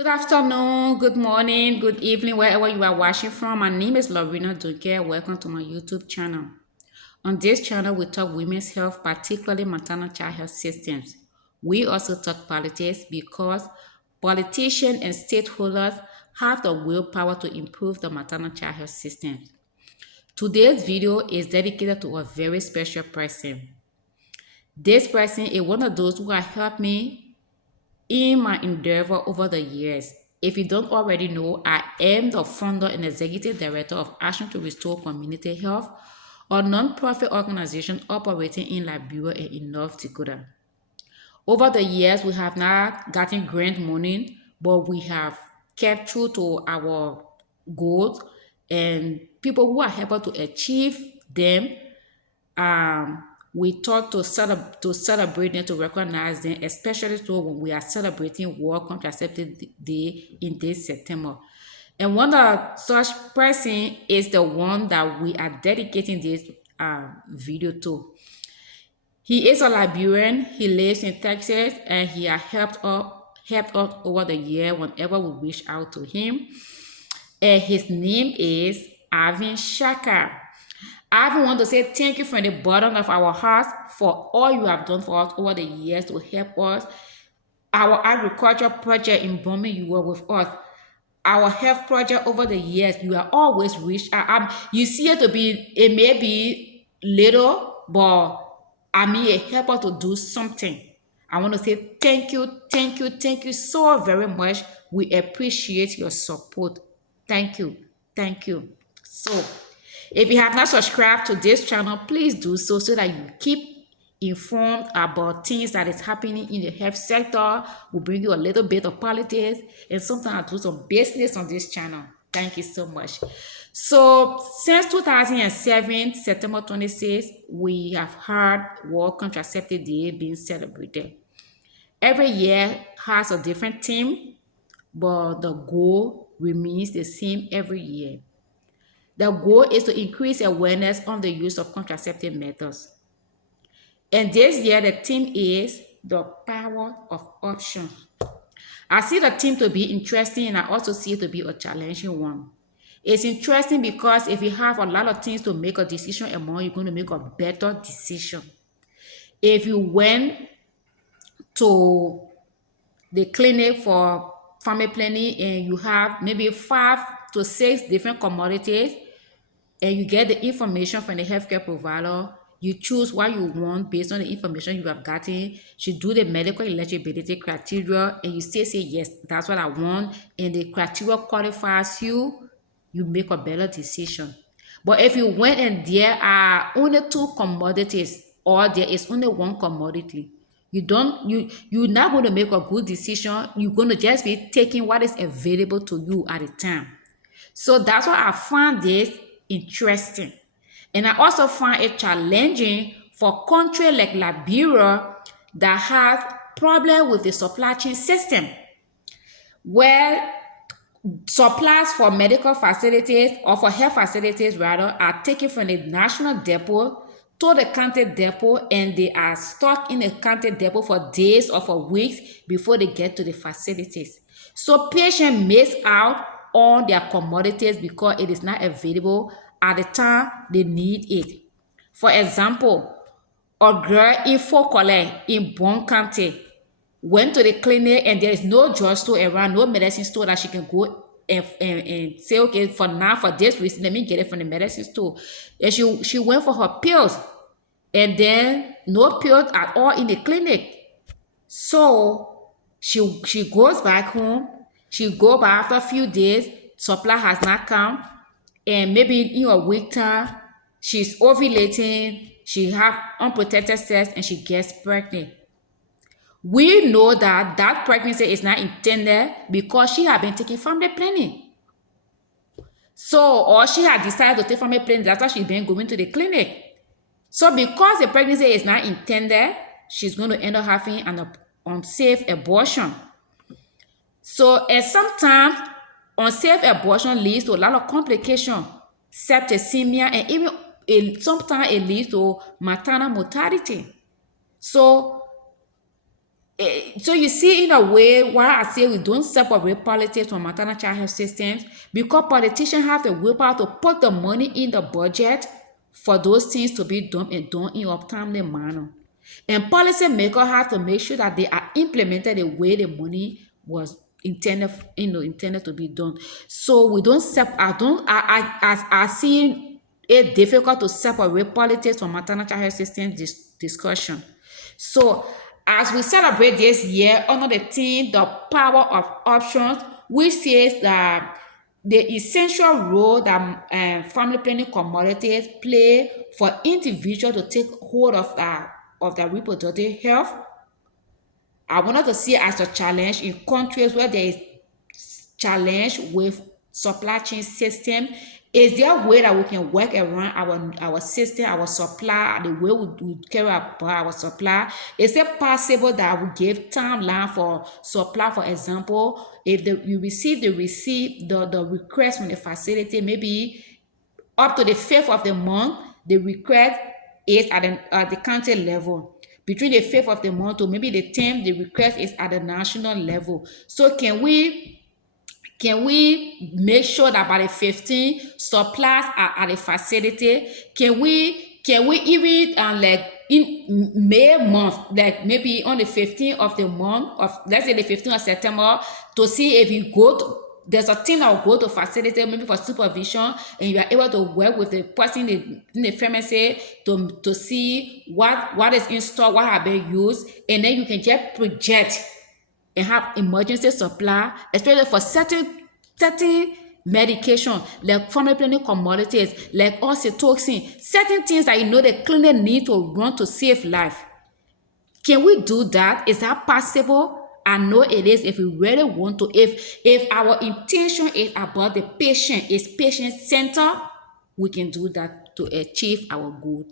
Good afternoon, good morning, good evening, wherever you are watching from. My name is Lorena Duque. Welcome to my YouTube channel. On this channel, we talk women's health, particularly maternal child health systems. We also talk politics because politicians and stakeholders have the willpower to improve the maternal child health system. Today's video is dedicated to a very special person. This person is one of those who have helped me in my endeavor over the years. If you don't already know, I am the founder and executive director of Action to Restore Community Health, a nonprofit organization operating in Liberia and in North Dakota. Over the years, we have not gotten grant money, but we have kept true to our goals, and people who are able to achieve them, we thought to celebrate them, to recognize them, especially so when we are celebrating World Contraceptive Day in this September. And one of such person is the one that we are dedicating this video to. He is a Liberian. He lives in Texas, and he has helped us over the year whenever we reach out to him. And his name is Avin Shaka. I want to say thank you from the bottom of our hearts for all you have done for us over the years to help us. Our agriculture project in Burma, you were with us. Our health project over the years, you are always reached out. You see it to be, it may be little, but I mean, it help us to do something. I want to say thank you, thank you, thank you so very much. We appreciate your support. Thank you, thank you. So, if you have not subscribed to this channel, please do so that you keep informed about things that is happening in the health sector. We'll bring you a little bit of politics, and sometimes I do some business on this channel. Thank you so much. So since 2007, September 26th, we have had World Contraceptive Day being celebrated. Every year has a different theme, but the goal remains the same every year. The goal is to increase awareness on the use of contraceptive methods. And this year, the theme is the power of option. I see the theme to be interesting, and I also see it to be a challenging one. It's interesting because if you have a lot of things to make a decision among, you're going to make a better decision. If you went to the clinic for family planning and you have maybe 5 to 6 different commodities, and you get the information from the healthcare provider, you choose what you want based on the information you have gotten. You do the medical eligibility criteria, and you say yes, that's what I want, and the criteria qualifies you, you make a better decision. But if you went and there are only 2 commodities, or there is only 1 commodity, you're not going to make a good decision. You're going to just be taking what is available to you at the time. So that's why I find this interesting. And I also find it challenging for countries like Liberia that have problem with the supply chain system, where supplies for medical facilities, or for health facilities rather, are taken from the national depot to the county depot, and they are stuck in the county depot for days or for weeks before they get to the facilities. So patients miss out on their commodities because it is not available at the time they need it. For example, a girl in Fokole in Bon County went to the clinic, and there is no drugstore around, no medicine store that she can go and say, okay, for now, for this reason, let me get it from the medicine store. And she went for her pills, and then no pills at all in the clinic. So she goes back home. She go back after a few days, supply has not come, and maybe in a week time, she's ovulating, she have unprotected sex, and she gets pregnant. We know that that pregnancy is not intended because she had been taking family planning. So, or she had decided to take family planning, that's why she's been going to the clinic. So because the pregnancy is not intended, she's going to end up having an unsafe abortion. So, and sometimes unsafe abortion leads to a lot of complications, septicemia, and even sometimes it leads to maternal mortality. So So you see, in a way, why I say we don't separate politics from maternal child health systems, because politicians have the willpower to put the money in the budget for those things to be done and done in a timely manner. And policymakers have to make sure that they are implemented the way the money was intended, intended to be done. So we don't I don't I see it difficult to separate politics from maternal child health system discussion. So as we celebrate this year under the theme the power of options, which says that the essential role that family planning communities play for individuals to take hold of their reproductive health. I wanted to see as a challenge in countries where there is challenge with supply chain system. Is there a way that we can work around our system, our supply, the way we carry about our supply? Is it possible that we give timeline for supply? For example, if you receive the request from the facility, maybe up to the 5th of the month, the request is at the county level. Between the 5th of the month to maybe the 10th, the request is at the national level. So can we make sure that by the 15th supplies are at the facility? Can we even like in May month, like maybe on the 15th of the month of, let's say the 15th of September, to see if you go to, there's a team that will go to facility maybe for supervision, and you are able to work with the person in the pharmacy to see what is installed, what have been used, and then you can just project and have emergency supply, especially for certain medication like family planning commodities like oxytocin, certain things that the clinic need to run to save life. Can we do that? Is that possible? I know it is if we really want to. If our intention is about the patient, is patient center, we can do that to achieve our goal.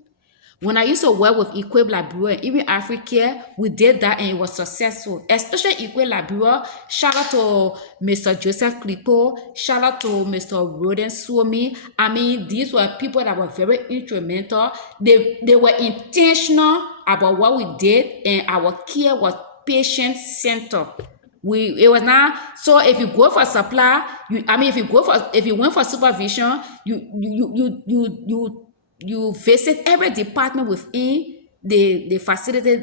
When I used to work with Equip Liberia and even Africa, we did that and it was successful. Especially Equip Liberia. Shout out to Mr. Joseph Kliko. Shout out to Mr. Roden Suomi. I mean, these were people that were very instrumental. They were intentional about what we did, and our care was patient centered. It was not so. If you go for supply, if you went for supervision, you visit every department within the facility,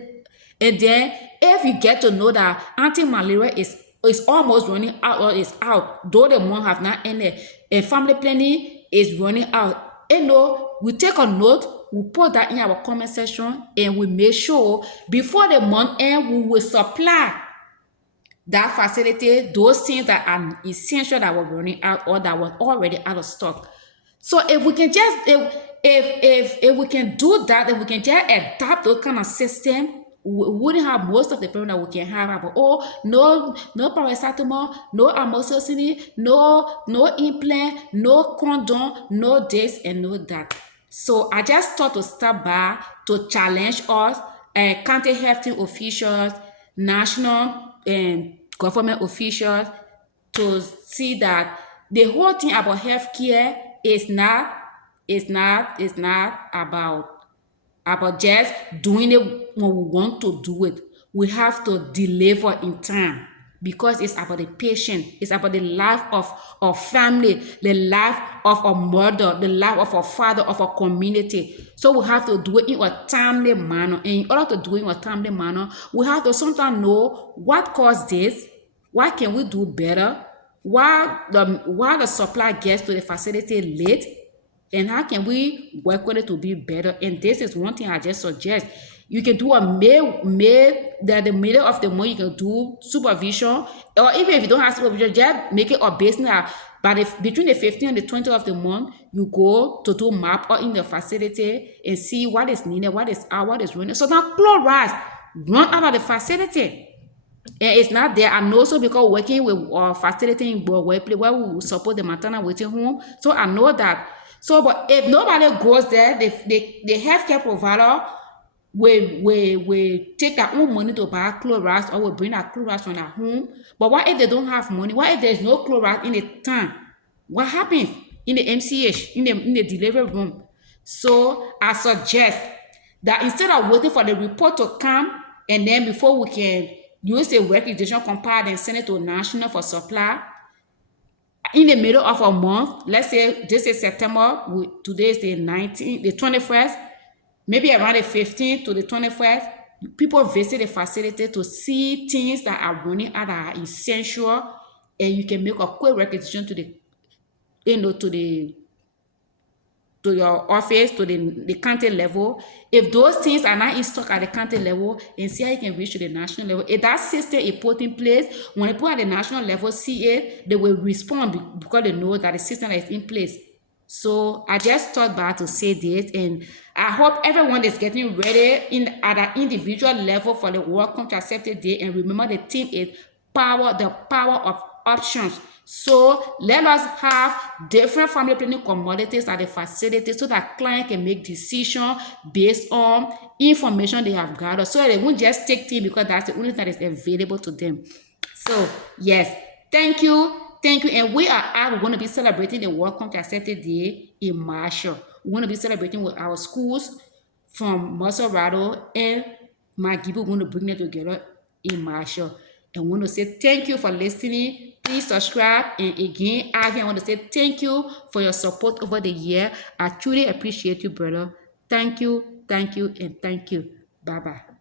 and then if you get to know that anti-malaria is almost running out or is out, though the month have not ended, and family planning is running out, we take a note, we put that in our comment section, and we make sure before the month end we will supply that facility those things that are essential that were running out or that were already out of stock. So if we can just if we can do that, if we can just adapt those kind of system, we wouldn't have most of the problem that we can have about, oh, no paracetamol, no amoxicillin, no implant, no condom, no this and no that. So I just thought to stop by to challenge us, county health officials, national government officials, to see that the whole thing about healthcare is not about just doing it when we want to do it. We have to deliver in time because it's about the patient. It's about the life of our family, the life of our mother, the life of our father, of our community. So we have to do it in a timely manner. And in order to do it in a timely manner, we have to sometimes know what caused this, what can we do better, why the supply gets to the facility late, and how can we work with it to be better. And this is one thing I just suggest. You can do a the middle of the month, you can do supervision, or even if you don't have supervision, just make it a business. But between the 15th and the 20th of the month, you go to do map or in the facility and see what is needed, what is out, what is running. So now chlorides run out of the facility. And it's not there. And also because working with our facility in workplace where we support the maternal waiting home. So I know that. So, but if nobody goes there, the healthcare provider will take their own money to buy chlorides or will bring their chlorides from their home. But what if they don't have money? What if there's no chloride in the tank? What happens in the MCH, in the delivery room? So I suggest that instead of waiting for the report to come and then before we can use a registration compile and send it to national for supply. In the middle of a month, let's say this is September, today is the 19th, the 21st, maybe around the 15th to the 21st, people visit the facility to see things that are running out that are essential, and you can make a quick requisition to the, to your office, to the county level. If those things are not in stock at the county level, and see how you can reach to the national level. If that system is put in place, when people at the national level see it, they will respond because they know that the system is in place. So I just thought back to say this, and I hope everyone is getting ready at an individual level for the World Contraceptive Day. And remember, the theme is the power of options. So let us have different family planning commodities at the facility so that clients can make decisions based on information they have gathered, so they won't just take things because that's the only thing that is available to them. So yes, thank you. Thank you. And we are going to be celebrating the World Contraceptive Day in March. We're going to be celebrating with our schools from Maserado and Magibi. We're going to bring them together in March. And I want to say thank you for listening. Please subscribe. And again, Ivy, I want to say thank you for your support over the year. I truly appreciate you, brother. Thank you, and thank you. Bye-bye.